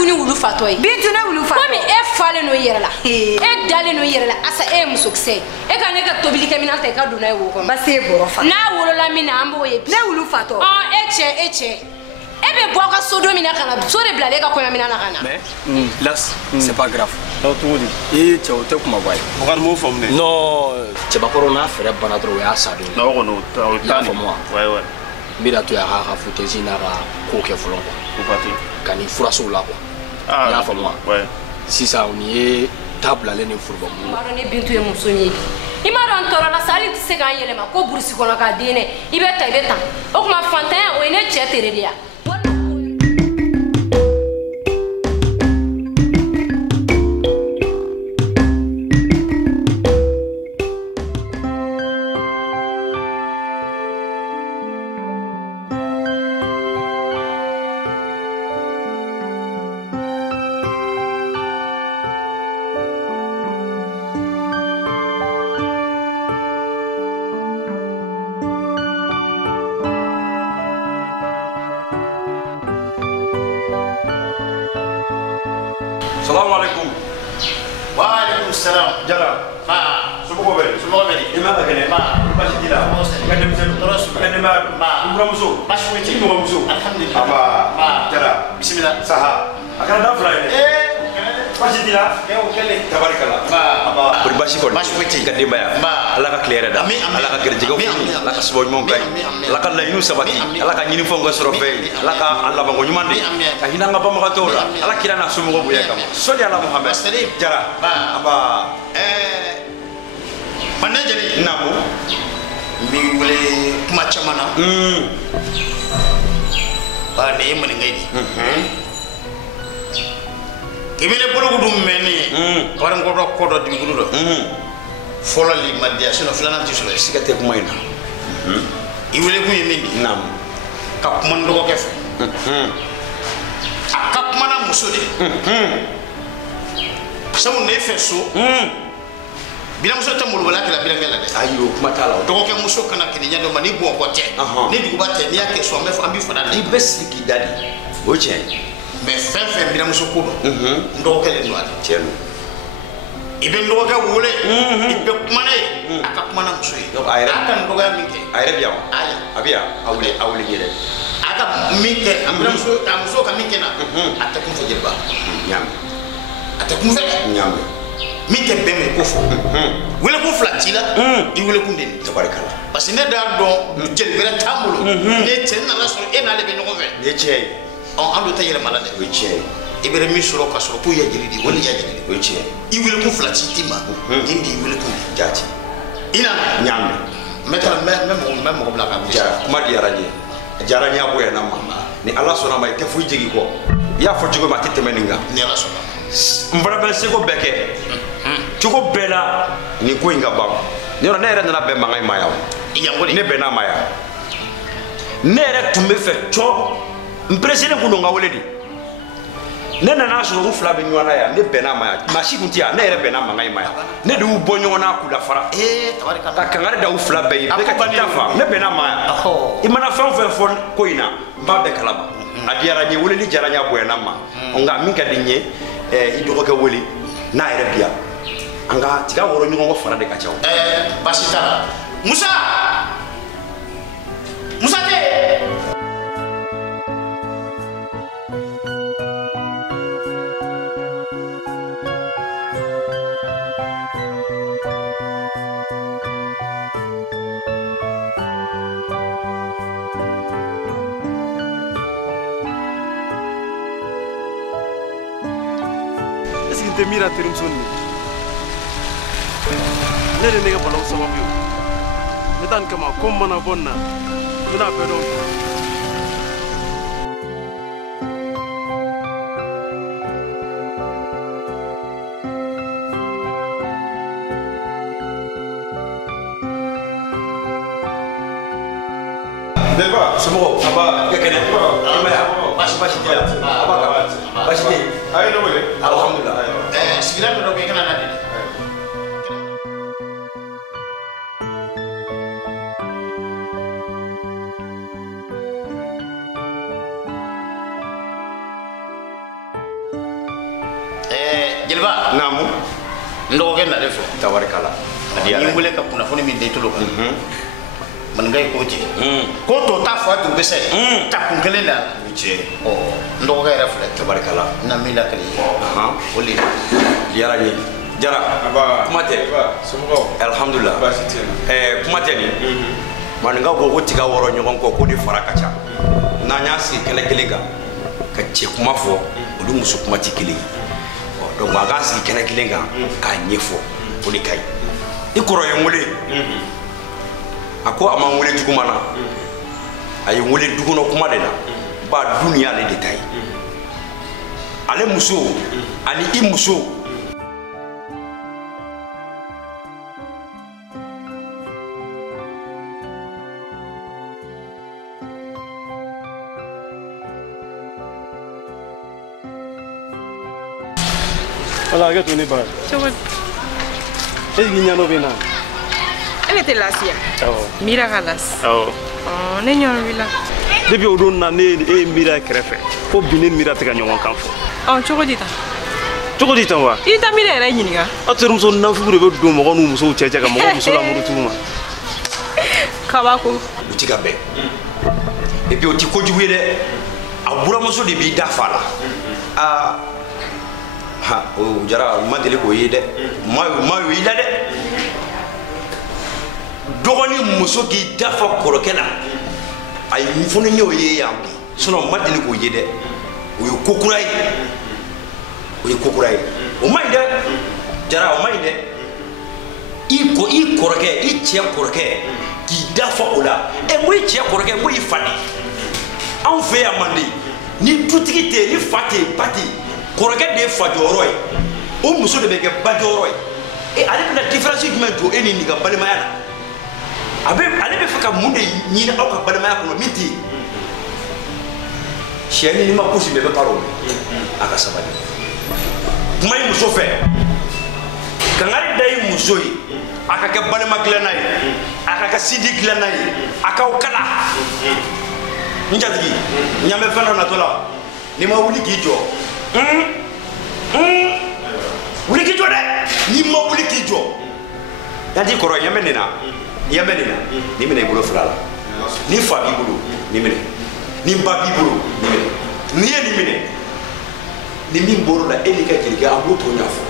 tuguni wulu fatɔ ye Bintu na wulu fatɔ komi e falen no yɛrɛ la e dalen no yɛrɛ la asa e muso kisɛ e ka ne ka tobili kɛ minɛn ta i ka don n'a ye wo kɔnɔ ba se bɔrɔ fa n'a wolola min na an b'o ye ne wulu fatɔ e cɛ e bɛ bɔ ka so don min na ka na so de bilalen e ka kɔɲɔ minɛn na ka na mais las c'est pas grave donc cogo di i cɛ o tɛ kumaba ye o ka m'o faamu dɛ non cɛbakɔrɔ n'a fɛrɛ bana dɔrɔn o y'a sa don non o kɔni o t'a y'a faamu wa ouais ouais n bɛ na to yan a k'a ka fauteuil n'a ka ko kɛ fɔlɔ ko pa ten ka ni furasow la ah y'a faamu wa ouais sisan o ni ye ta bilalen ni furubamu i m'a dɔn ne Bintu ye muso min ye bi i m'a dɔn n tɔɔrɔ la sa hali n tɛ se k'an yɛlɛma ko burusi kɔnɔ k'a den dɛ i bɛ ta i bɛ tan o tuma fantanya o ye ne cɛ tere de ye Assalamu alaikum. Wa alaikum salam. Jara. Ma. Subuko beri. Subuko beri. Ima ka kene. Ma. Basi dila. Ka dem sen. Terus. Ka dem ma. Ma. Umra muso. Basi witi. Umra muso. Alhamdulillah. Aba. Ma. Jara. Bismillah. Saha. Akana da fly. Basi dila. Ke o kele. Tabarikala. Ma. Aba. Beri basi ko. Basi witi. Ka dem ya. Ma. Ala ka clear da. Ala ka gerje ko. Ala ka sabo nyum kay. Ala ka la yinu sabati. Ala ka nyini fonga soro fe. Ala ka Allah bango nyumande. Ka hinanga ba ma ka tola. Ala kira na sumu go buya kama. Soli ala Muhammad. Jara. Aba. Mana jadi Namu. mi wele kuma caman na ba ne ye maninga di i bɛ ne bologu dun mɛn ne ye wari n kɔdɔ kɔ dɔ dibikuru dɔ fɔlɔ li ma diya sinon filanan ti sɔrɔ Siga tɛ kuma in na. i wele kun ye min di Namu. ka kuma n dɔgɔkɛ fɛ a ka kuma na muso de sabu ne fɛ so binamuso tɛ molobaliya kɛla birankɛ la dɛ Ayo kuma t'a la. dɔgɔkɛ muso kana kɛnɛ ɲɛ dɔ ma ni bɔnkɔ tɛ ni duguba tɛ n'i y'a kɛ so an bɛ fada I bɛ sigi k'i da di. O tiɲɛ ye. mais fɛn fɛn binamuso ko dɔn n dɔgɔkɛ de don a la Tiɲɛ don. i bɛ n dɔgɔkɛ wele i bɛ kuma n'a ye a ka kuma na muso ye Donc a yɛrɛ. a ka nin dɔgɔya min kɛ A yɛrɛ bi yan wa? ayi A bi yan. A wuli yɛrɛ. a ka min kɛ a muso ka min kɛ na a tɛ kun fɛ jeliba Ɲaami. a tɛ kun fɛ Ɲaami. min tɛ bɛn mɛn ko fɔ welekun fila t'i la i welekun de nin Tabarikala. parce que ne t'a dɔn jeli wɛrɛ t'an bolo ni cɛ nana sɔrɔ e n'ale bɛ ɲɔgɔn fɛ Nin ye tiɲɛ ye. an dun tɛ yɛlɛma la dɛ O ye tiɲɛ ye. i bɛ min sɔrɔ ka sɔrɔ k'o ye jeli de ye o de ye jeli de O ye tiɲɛ ye. i welekun fila t'i ma nin de ye welekun de Jaati. i nana Ɲaami. n bɛ mɔgɔ bila ka wuli Jara kuma diyara n ye. A diyara n ye a bonya ma. Ni Ala sɔnna ma i tɛ foyi jigin kɔ. I y'a fɔ cogo min a tɛ tɛmɛ nin kan. ni ala sɔnna N fana bɛ seko bɛɛ kɛ. Cogo bɛɛ la nin ko in ka ban. Ne yɛrɛ nana bɛn mankan in ma yan. yanko de Ne bɛnna ma yan. Ne yɛrɛ tun bɛ fɛ cɔ n pereselen kun don n ka wele de. Ne nana sɔrɔ u fila bɛ ɲɔgɔn na yan ne bɛnna ma yan maa si kun tɛ yan ne yɛrɛ bɛnna mankan in ma yan ne de y'u bɔ ɲɔgɔn na k'u lafara tabarikala ka kangari da u fila bɛɛ ye bɛɛ ka t'i ta fa ne bɛnna ma yan i mana fɛn o fɛn fɔ ko in na n b'a bɛɛ kalama a diyara n ye weleli diyara n ye a bonyana n ma nka min ka di n ye i dɔgɔkɛ wele n'a yɛrɛ bi yan an ka tiga wɔrɔ ɲɔgɔn kɔ fara de ka ca o. Basi t'a la Musa Musa tɛ est-ce que n tɛ miiri a terimuso nin ne de ye ne ka balawu sababu ye ne ta nin kama ko n mana bɔ nin na n bɛna a bɛɛ dɔn Deliba, somɔgɔw, a b'a kɛ kɛnɛ. I ma ye wa? Basi tɛ yan. A b'a kan. Basi tɛ yen. a ye ne wele Alhamdulillah. sigida dɔ dɔ kɛ i kana na deli Jeliba namu ndo ke na defo tabarikala ni wele ka kuna foni min de tolo ka man ngay ko ci ko to ta fa du bese ta kun kele la ci o ndo ko reflet tabarikala na mi la kali oli yara ni jara aba kumate sumo alhamdulillah kumate ni man nga go ko tiga woro nyon ko di farakacha na nya si kele kele ga ka ci kuma fo olu musu kuma ti kele donc aga si kele kele ga ka nyefo oli kai ikoro yengule ako ama wole dugumana ay wole duguno kuma de la ba dunia le détail ale muso ani I muso ala ga to ne ba Coba. Nyano bina Ele te lasia. Mira galas. oh Ne nyoro wila. depuis o don na ne e mira krefe ko binin mira te ka nyɔgɔn kan fɔ Cogo di ta? cogo di tan wa I ta mira yɛrɛ ɲininka. a teri muso nafugu de bɛ don mɔgɔ n'u musow cɛ ka mɔgɔ muso la murutugu ma Kabako. u ti ka bɛn et puis o ti kojugu ye dɛ a buramuso de b'i da fa la ha o jara ma deli k'o ye dɛ ma yo i la dɛ dɔgɔni muso k'i da fa kɔrɔkɛ la a ye fana y'o ye yan bi sinon ma deli k'o ye dɛ o ye ko kura ye o ye ko kura ye o ma ɲi dɛ jara o ma ɲi dɛ i kɔrɔkɛ I cɛ kɔrɔkɛ k'i da fa o la n ko I cɛ kɔrɔkɛ n ko I fa de anw fɛ yan Mande ni dutigi tɛ ni fa tɛ ba tɛ kɔrɔkɛ de ye fa jɔyɔrɔ ye o muso de bɛ kɛ ba jɔyɔrɔ ye ale bɛna différence jumɛn don e ni nin ka balimaya la ale bɛ fɛ ka mun de ɲini aw ka balimaya kɔnɔ min tɛ yen sɛ ni ma kusi bɛɛ bɛ baaraw mɛn a ka sabali kuma I muso fɛ kangari da I muso ye a ka kɛ balima dilanna ye a ka kɛ sidi dilanna ye a k'aw kala n jatigi ɲamɛ fɛn dɔ natɔ la n'i ma wuli k'i jɔ wuli k'i jɔ dɛ n'i ma wuli k'i jɔ yan t'i kɔrɔ ɲamɛ nin na ni minɛ I bolo fila la ni fa b'i bolo ni minɛ ni ba b'i bolo ni minɛ n'i ye nin minɛ ni min bɔr'o la e n'i ka jelikɛ an b'o tɔ ɲɛfɔ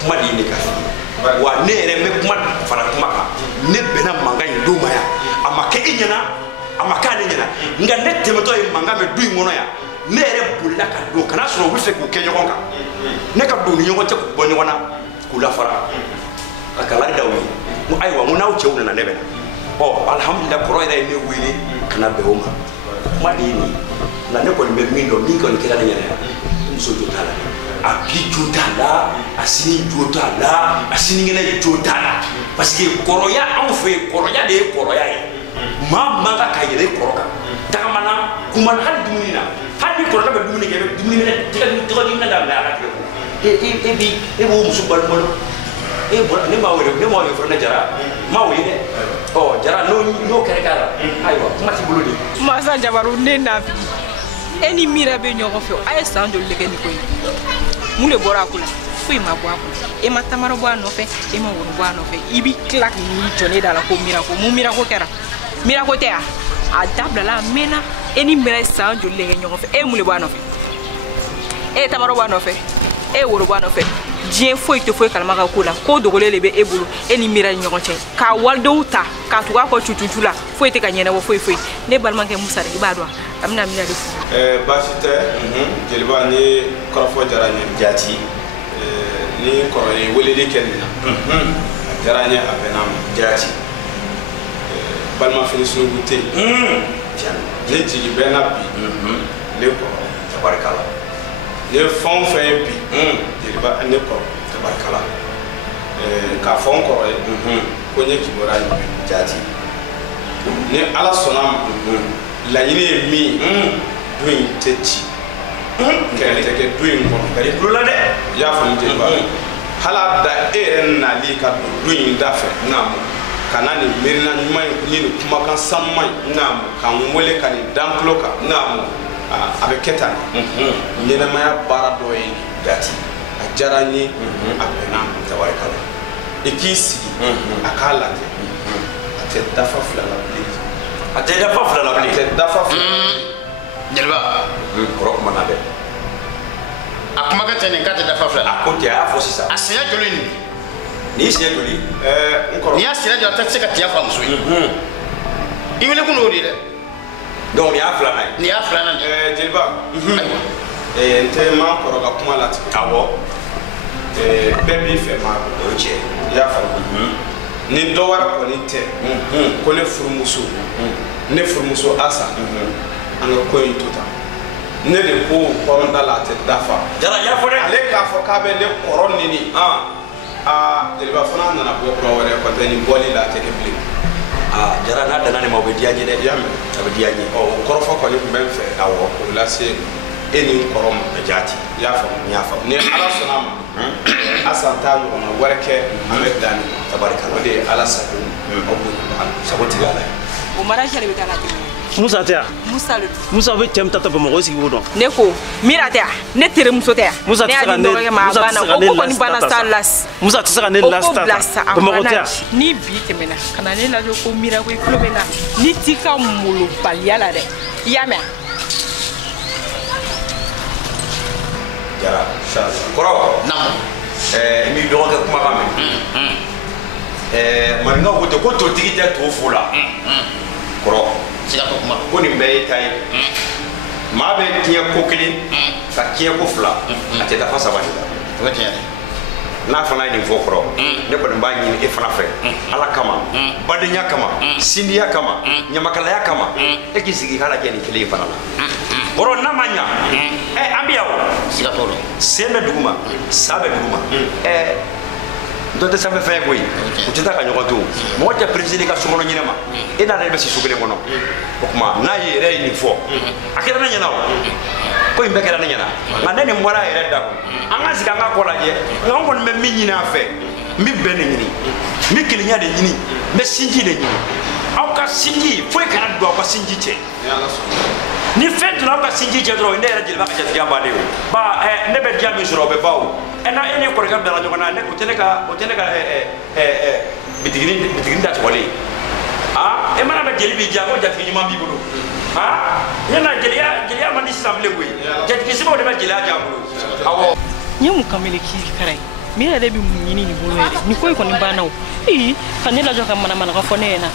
kuma de ye ne ka f'i ye wa ne yɛrɛ n bɛ kuma fara kuma kan ne bɛnna mankan in don ma yan a ma kɛ I ɲɛna a ma k'ale ɲɛna nka ne tɛmɛtɔ ye mankan mɛn du in kɔnɔ yan ne yɛrɛ bolila ka don kana sɔrɔ u bɛ fɛ k'u kɛ ɲɔgɔn kan ne ka don ni ɲɔgɔn cɛ k'u bɔ ɲɔgɔn na k'u lafara ka kangari da u ye n ko ayiwa n ko n'aw cɛw nana ne bɛ na alhamdulilah kɔrɔ yɛrɛ ye ne wele ka na bɛn o ma kuma de ye nin ye nka ne kɔni bɛ min dɔn min kɔni kɛra ne ɲɛna yan muso jo t'a la a bi jo t'a la a sini jo t'a la a sinikɛnɛ jo t'a la parce que kɔrɔya anw fɛ yen kɔrɔya de ye kɔrɔya ye maa man kan ka yɛlɛ I kɔrɔ kan tagamana kumana hali dumuni na hali ni kɔrɔkɛ bɛ dumuni kɛ I bɛ dumuni minɛ tɛgɛ minɛ daminɛ a ka tigɛ kɔnɔ e b'o muso balo ne m'a wele fɔlɔ ne jara m'a o ye dɛ jara n'o kɛra k'a la ayiwa kuma t'i bolo de Masa Jabaru ne nafi. E ni mira bɛ ɲɔgɔn fɛ a ye san joli de kɛ nin ko in mun de bɔra a ko la foyi ma bɔ a ko e ma tamaro bɔ a nɔfɛ e ma woro bɔ a nɔfɛ I bi tila k'i jɔ ne da la ko mira ko mun mira ko kɛra mira ko tɛ ya a dabilala a mɛnna e ni mira ye san joli de kɛ ɲɔgɔn fɛ e mun de bɔ a nɔfɛ e ye tamaro bɔ a nɔfɛ e ye woro bɔ a nɔfɛ diɲɛ foyi tɛ foyi kalama ka ko la ko dogolen de bɛ e bolo e ni mira ni ɲɔgɔn cɛ k'a walidenw ta k'a tugu a kɔ cucucu la foyi tɛ ka ɲɛnabɔ foyi ne balimakɛ Musa de I b'a dɔn a bɛna mira de fo baasi tɛ jeliba ni kɔrɔfɔ jara n ye jati ni kɔrɔ ye weleli kɛ nin na a diyara n ye a bɛnna ma jati balima fini sunugu tɛ yen ne jigi bɛ n na bi ne kɔrɔ tabarikala ne fɛn o fɛn ye bi jeliba ne kɔrɔ tabarikala k'a fɔ n kɔrɔ ye ko n ye kibaruya ɲini jati ni Ala sɔnna ma laɲini ye min don in tɛ ci kɛlɛ tɛ kɛ don in kɔnɔ kari tulo la dɛ i y'a faamu jeliba hala da e yɛrɛ nali ka don in da fɛ ka na nin miirina ɲuman in ni nin kumakan sanuman in ka n wele ka nin dan tulo kan a bɛ kɛ tan ɲɛnɛmaya baara dɔ ye jati a diyara n ye a bɛnna ma tabarikala i k'i sigi a k'a lajɛ a tɛ dafa fila la bilen a tɛ dafa fila la bilen a tɛ dafa fila la jeliba kɔrɔ kuma na dɛ a kuma kɛ tɛ nin k'a tɛ dafa fila la a ko tɛ a y'a fɔ sisan a siɲɛ joli nin n'i siɲɛ joli n kɔrɔ n'i y'a siɲɛ joli a tɛ se ka tiɲɛ fɔ a muso ye i wele kun y'o de dɛ donc nin y'a filanan ye nin y'a filanan de jeliba ayiwa n tɛ maa kɔrɔ ka kuma latigɛ awɔ bɛɛ b'i fɛ maa o ye tiɲɛ i y'a faamu ni dɔ wɛrɛ kɔni tɛ ko ne furumuso Asa an ka ko in to tan ne de ko kɔrɔnda la a tɛ dafa jara y'a fɔ dɛ ale k'a fɔ k'a bɛ ne kɔrɔ nini jeliba fana nana bɔ kura wɛrɛ kɔntɛ ni bɔli la a tɛ kɛ bilen jara n'a danna nin ma o bɛ diya n ye dɛ i y'a mɛn a bɛ diya n ye o kɔrɔfɔ kɔni tun bɛ n fɛ awɔ o lase e ni n kɔrɔ ma jaati i y'a faamu n y'a faamu ni Ala sɔnna a ma Asa t'a ɲɔgɔnna wɛrɛ kɛ an bɛ dan nin ma tabarikala o de ye Ala sago aw bonya sago tigi ala ye o mariage de bɛ k'a la tɛmɛ Musa tɛ yan Musa le Musa bɛ cɛ min ta tɔ Bamakɔ sigi o dɔn ne ko mira tɛ yan ne terimuso tɛ yan Musa tɛ se ka ne Musa tɛ se ka ne las Musa tɛ se ka ne las ta Bamakɔ tɛ yan ni bi tɛmɛna ka na ne lajɛ ko mira ko i tulo bɛ na ni t'i ka molobaliya la dɛ i y'a mɛn jara kɔrɔ naamu i m'i dɔgɔkɛ kumakan mɛn maninkaw ko ten ko totigi tɛ to fo la kɔrɔ siga to kuma ko nin bɛɛ ye ta ye maa bɛ tiɲɛ ko kelen ka tiɲɛ ko fila a tɛ dafa saba de la o bɛ tiɲɛ dɛ n'a fana ye nin fɔ kɔrɔ ne kɔni b'a ɲini e fana fɛ ala kama badenya kama sindiya kama ɲamakalaya kama e k'i sigi k'a lajɛ nin kelen in fana la kɔrɔ n'a ma ɲa an bɛ yan o siga t'o la sen bɛ dugu ma sa bɛ dugu ma dɔ tɛ sanfɛ fɛn ye koyi u tɛ taa ka ɲɔgɔn to mɔgɔ tɛ perezida ka sokɔnɔ ɲinɛ ma e n'ale bɛ si so kelen kɔnɔ o tuma n'a ye yɛrɛ ye nin fɔ a kɛra ne ɲɛna o ko in bɛɛ kɛra ne ɲɛna nka ne nin bɔra a yɛrɛ da kun an ka sigi an ka kɔ lajɛ nka an kɔni bɛ min ɲini a fɛ n bɛ bɛn de ɲini n bɛ kelenya de ɲini n bɛ sinji de ɲini aw ka sinji foyi kana don aw ka sinji cɛ ni fɛn donna aw ka sinji cɛ dɔrɔn ne yɛrɛ jeliba ka jatigiya bannen o ba ne bɛ diya min sɔrɔ o bɛ ban o n'a e ni kɔrɔkɛ bilala ɲɔgɔn na o tɛ ne ka bitigini datɔgɔlen e mana mɛn jeli b'i diya ko jatigi ɲuman b'i bolo ɲɛna jeliya man di sisan bilen koyi jatigi sɛbɛnw de bɛ jeliya diya bolo awɔ n ye mun kanbele k'i kara ye min yɛrɛ bɛ mun ɲini nin bolo yɛrɛ nin ko in kɔni banna o ka ne lajɔ ka manamana ka fɔ ne ɲɛna